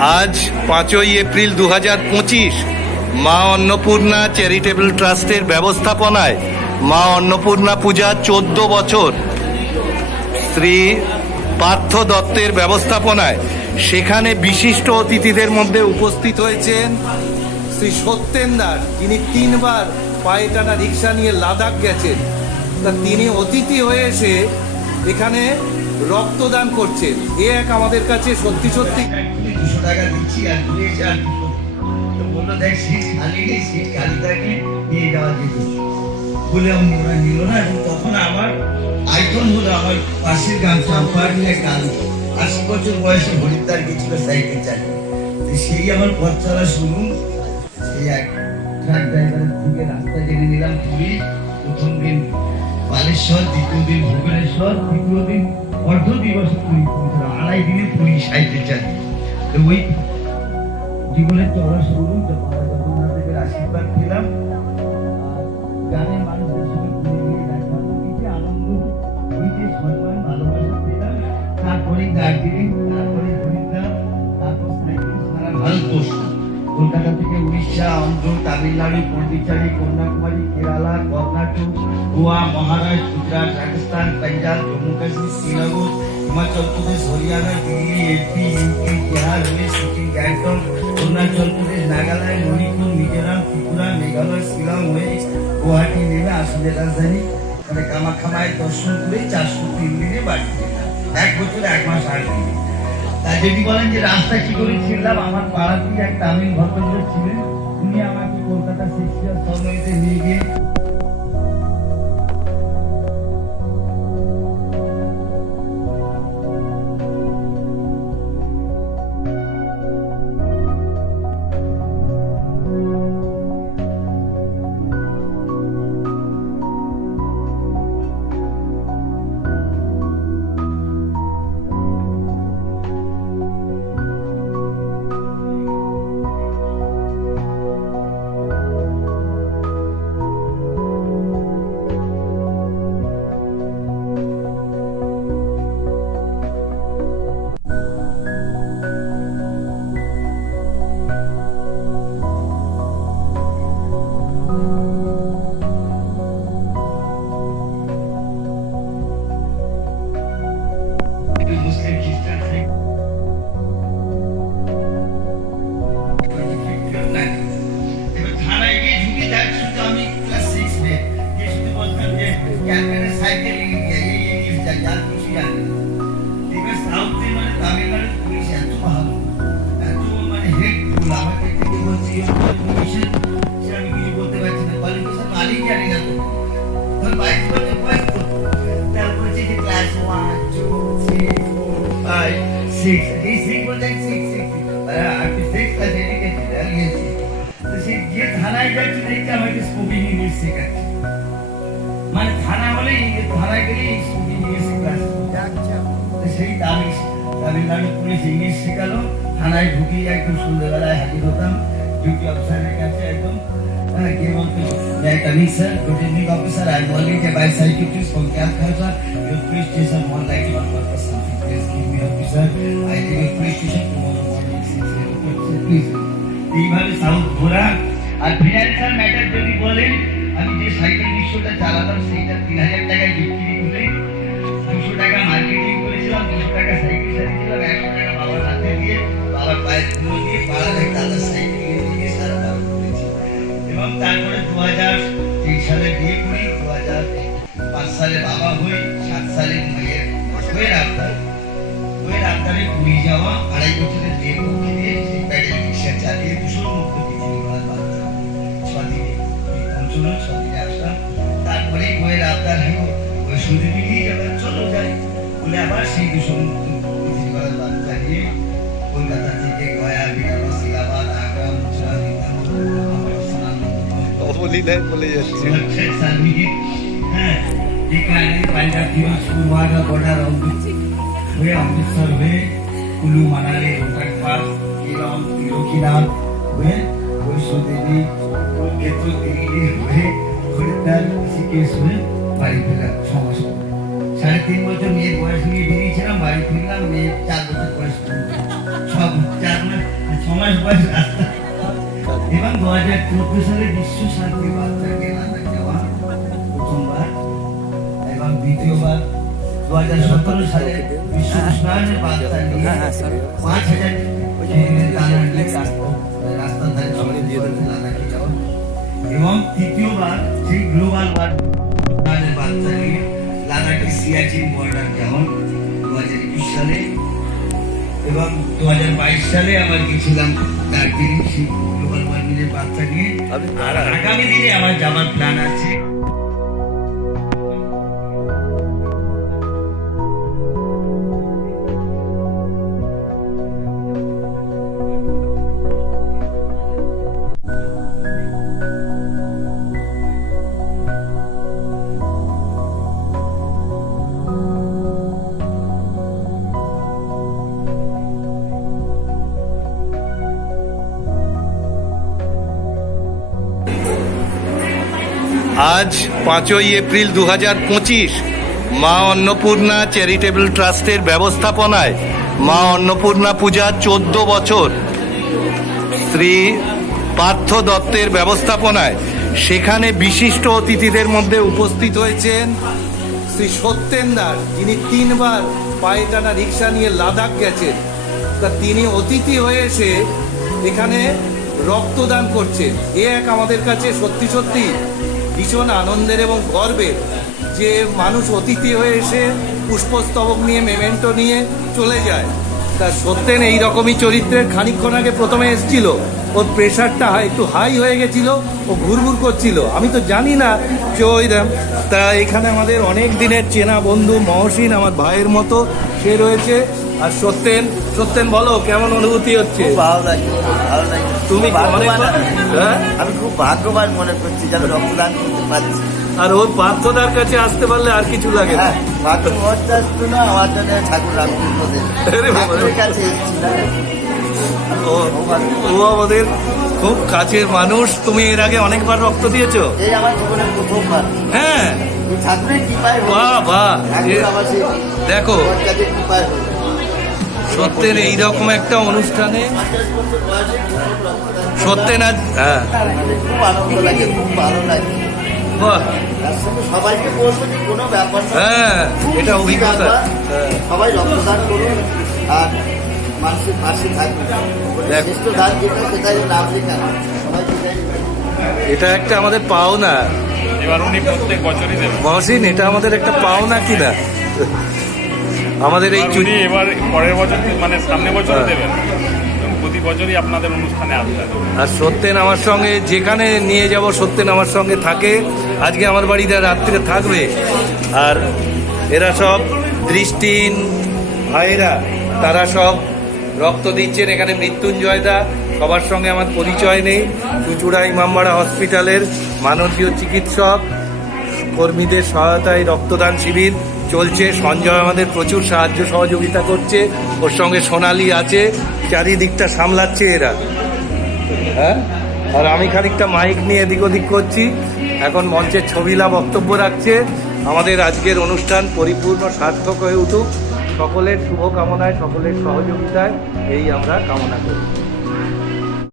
আজ পাঁচই এপ্রিল দু হাজার পঁচিশ, মা অন্নপূর্ণা চ্যারিটেবল ট্রাস্টের ব্যবস্থাপনায় মা অন্নপূর্ণা পূজা চোদ্দ বছর। শ্রী পার্থ দত্তের ব্যবস্থাপনায় সেখানে বিশিষ্ট অতিথিদের মধ্যে উপস্থিত হয়েছেন শ্রী সত্যেন দাস যিনি তিনবার পায়ে টানা রিক্সা নিয়ে লাদাখ গেছেন। তা তিনি অতিথি হয়ে এসে এখানে রক্তদান করছেন। এ এক আমাদের কাছে সত্যি সত্যি টাকা দিচ্ছি, আর আর বলল, দেখ সিট খালি নেই সিট খালি থাকে নিয়ে যাওয়া যেত। বলে আমি ওরা নিল না তখন আমার আইকন হলো আমার পাশের গান গান আশি বছর বয়সে হরিদ্বার গেছিল সাইকেল চালিয়ে। সেই আমার পথ চলা শুরু। সেই এক ট্রাক ড্রাইভারের থেকে রাস্তা জেনে নিলাম পুরী প্রথম দিন বালেশ্বর, দ্বিতীয় দিন ভুবনেশ্বর, তৃতীয় দিন অর্ধ দিবসে পুরী আড়াই দিনে পুরী সাইকেল চালিয়ে জীবনের চলা শুরু দেবের আশীর্বাদ পেলাম গ্রামের মানুষদের সঙ্গে ঘুরে আনন্দ ওই সম্মান ভালোবাসা পেলাম তারপরে দার্জিলিং তারপরে সারা ভারতবর্ষ কলকাতা থেকে উড়িষ্যা অন্ধ্র তামিলনাড়ু, পন্ডিচারি, কন্যাকুমারী, কেরালা, কর্ণাটক, গোয়া, মহারাষ্ট্র, গুজরাট, রাজস্থান, পাঞ্জাব, জম্মু কাশ্মীর, শ্রীনগর হিমাচল প্রদেশ হরিয়ানা দিল্লি এমপি ইউপি বিহার সিকিম গ্যাংটক অরুণাচল প্রদেশ নাগাল্যান্ড মণিপুর মিজোরাম ত্রিপুরা মেঘালয় শিলং হয়ে গুয়াহাটি নেমে আসলে রাজধানী মানে কামাখামায় দর্শন করে চারশো তিন দিনে বাড়ি। এক বছর এক মাস আট দিনে তা যদি বলেন যে রাস্তা কি করে ছিলাম আমার পাড়াতেই এক তামিল ভদ্রলোক ছিলেন উনি আমাকে কলকাতা শিক্ষা সমিতিতে নিয়ে গিয়ে সিক্স এই সিক্স বলতে সিক্স সিক্স আপনি সিক্স ক্লাস এডুকেটেড আলিয়েছি তো সে যে থানায় যাচ্ছে দেখতে আমাকে স্পোকিং ইংলিশ শেখাচ্ছে মানে থানা হলে থানায় গেলে স্পোকিং ইংলিশ ক্লাস তো সেই তামিল তামিলনাড়ু পুলিশ ইংলিশ শেখালো থানায় ঢুকি একদম সন্ধ্যেবেলায় হাজির হতাম। ডিউটি অফিসারের কাছে একদম হ্যাঁ, কে বলতো Joy coming sir good evening officer I am only যে by psychiatrist from Calcutta your police station one like one purpose please give me officer I leave your police station tomorrow morning please এইভাবে south ঘোরা। আর financial matter যদি বলেন আমি যে cycle রিক্সাটা চালাতাম সেইটা তিন হাজার টাকায় বিক্রি করে দুশো টাকা মার্কেটিং করেছিলাম দুশো টাকা সাইকেল চালিয়েছিলাম একশো টাকা বাবার হাতে দিয়ে বাবার পায়ের ধুলো দিয়ে তারপরে দু হাজার তিন সালে বিয়ে করি দু হাজার পাঁচ সালে বাবা হই সাত সালে মেয়ের বইয়ের আবদার বইয়ের আবদারে পুরী যাওয়া আড়াই বছরের বিয়ে দুশোর ওই সুযোগ নিয়েই আবার যাই বলে সেই দুশো মুক্ত পৃথিবী ঘোরার বার্তা নিয়ে কলকাতা থেকে গয়া दिवसपुर वाघा बॉर्डर हुए अमृतसर हुए कुल्लू मनाली रोहतक पास केरल तिरुकिनाथ हुए वैष्णो देवी कुरुक्षेत्र दिल्ली हुए হরিদ্বার ঋষিকেশ হয়ে বাড়ি ফেরার সমস্ত সাড়ে তিন বছর মেয়ের বয়স নিয়ে বেরিয়েছিলাম বাড়ি ফিরলাম মেয়ের চার বছর বয়স সব চার মাস হাজার চোদ্দ সালে বিশ্ব শান্তি বার্তাকে লাদাখ যাওয়া প্রথমবার এবং দ্বিতীয়বার দু হাজার সতেরো সালে বিশ্ব উষ্ণায়নের বার্তা নিয়ে পাঁচ হাজার রাস্তার ধারে সবাই করেছে? লাদাখে যাওয়া এবং তৃতীয়বার সেই গ্লোবাল ওয়ার্ল্ডের বার্তা নিয়ে লাদাখে সিয়াচিন বর্ডার যেমন দু হাজার একুশ সালে এবং দু হাজার বাইশ সালে আমার গেছিলাম দার্জিলিং সেই গ্লোবাল ওয়ার্মিংয়ের বার্তা নিয়ে। আর আগামী দিনে আমার যাওয়ার প্ল্যান আছে। আজ পাঁচই এপ্রিল দু হাজার পঁচিশ মা অন্নপূর্ণা চ্যারিটেবল ট্রাস্টের ব্যবস্থাপনায় মা অন্নপূর্ণা পূজা চোদ্দ বছর। শ্রী পার্থ দত্তের ব্যবস্থাপনায় সেখানে বিশিষ্ট অতিথিদের মধ্যে উপস্থিত হয়েছেন শ্রী সত্যেন দাস যিনি তিনবার পায়ে টানা রিক্সা নিয়ে লাদাখ গেছেন। তা তিনি অতিথি হয়ে এসে এখানে রক্তদান করছেন। এ এক আমাদের কাছে সত্যি সত্যি ভীষণ আনন্দের এবং গর্বের যে মানুষ অতিথি হয়ে এসে পুষ্পস্তবক নিয়ে মেমেন্টো নিয়ে চলে যায়। তা সত্যেন এই রকমই চরিত্রের খানিকক্ষণ আগে প্রথমে এসেছিল। ওর প্রেশারটা একটু হাই হয়ে গেছিল, ও ঘুরঘুর করছিল। আমি তো জানি না যে ওই রাম- তা এখানে আমাদের অনেক দিনের চেনা বন্ধু মহসিন, আমার ভাইয়ের মতো, সে রয়েছে। আর সত্যেন সত্যেন বলো কেমন অনুভূতি হচ্ছে? ভালো লাগছে ভালো লাগছে তুমি আমি। হ্যাঁ? আমি খুব ভাগ্যবান মনে করছি যে আমি রক্তদান করতে পারছি। আর ওর পার্থদার কাছে আসতে পারলে আর কিছু লাগে না। হ্যাঁ ও আমাদের খুব কাছের মানুষ। তুমি এর আগে অনেকবার রক্ত দিয়েছ? হ্যাঁ। বাহ বাহ। দেখো। সত্যের এইরকম একটা অনুষ্ঠানে। সত্যেন আজ হ্যাঁ। খুব আনন্দ লাগে খুব ভালো লাগে বাহ। তার সঙ্গে সবাইকে বলব যে কোনো ব্যাপার না হ্যাঁ এটা অভিজ্ঞতা। সবাই রক্তদান করুন আর মানুষের পাশে থাকবে শ্রেষ্ঠ দান যেটা সেটাই নাম লেখানো সবাই এটা একটা আমাদের পাওনা। এবার উনি প্রত্যেক বছরই দেবেন। মহসিন এটা আমাদের একটা পাওনা কিনা? আমাদের এই উনি এবার পরের বছর মানে সামনে বছর হ্যাঁ। দেবেন। প্রতি বছরই আপনাদের অনুষ্ঠানে আসবেন। আর সত্যেন আমার সঙ্গে যেখানে নিয়ে যাব সত্যেন আমার সঙ্গে থাকে। আজকে আমার বাড়িতে রাত্রে থাকবে। আর এরা সব দৃষ্টিহীন ভাইরা তারা সব রক্ত দিচ্ছেন এখানে মৃত্যুঞ্জয়দা। সবার সঙ্গে আমার পরিচয় নেই। চুচুড়া ইমামবাড়া হসপিটালের মানবীয় চিকিৎসক। কর্মীদের সহায়তায় রক্তদান শিবির। চলছে, সঞ্জয় আমাদের প্রচুর সাহায্য সহযোগিতা করছে, ওর সঙ্গে সোনালি আছে, চারিদিকটা সামলাচ্ছে এরা। হ্যাঁ? আর আমি খানিকটা মাইক নিয়ে এদিক ওদিক করছি, এখন মঞ্চের ছবিলা বক্তব্য রাখছে। আমাদের আজকের অনুষ্ঠান পরিপূর্ণ, সার্থক হয়ে উঠুক। সকলের শুভকামনায়, সকলের সহযোগিতায় এই আমরা কামনা করি।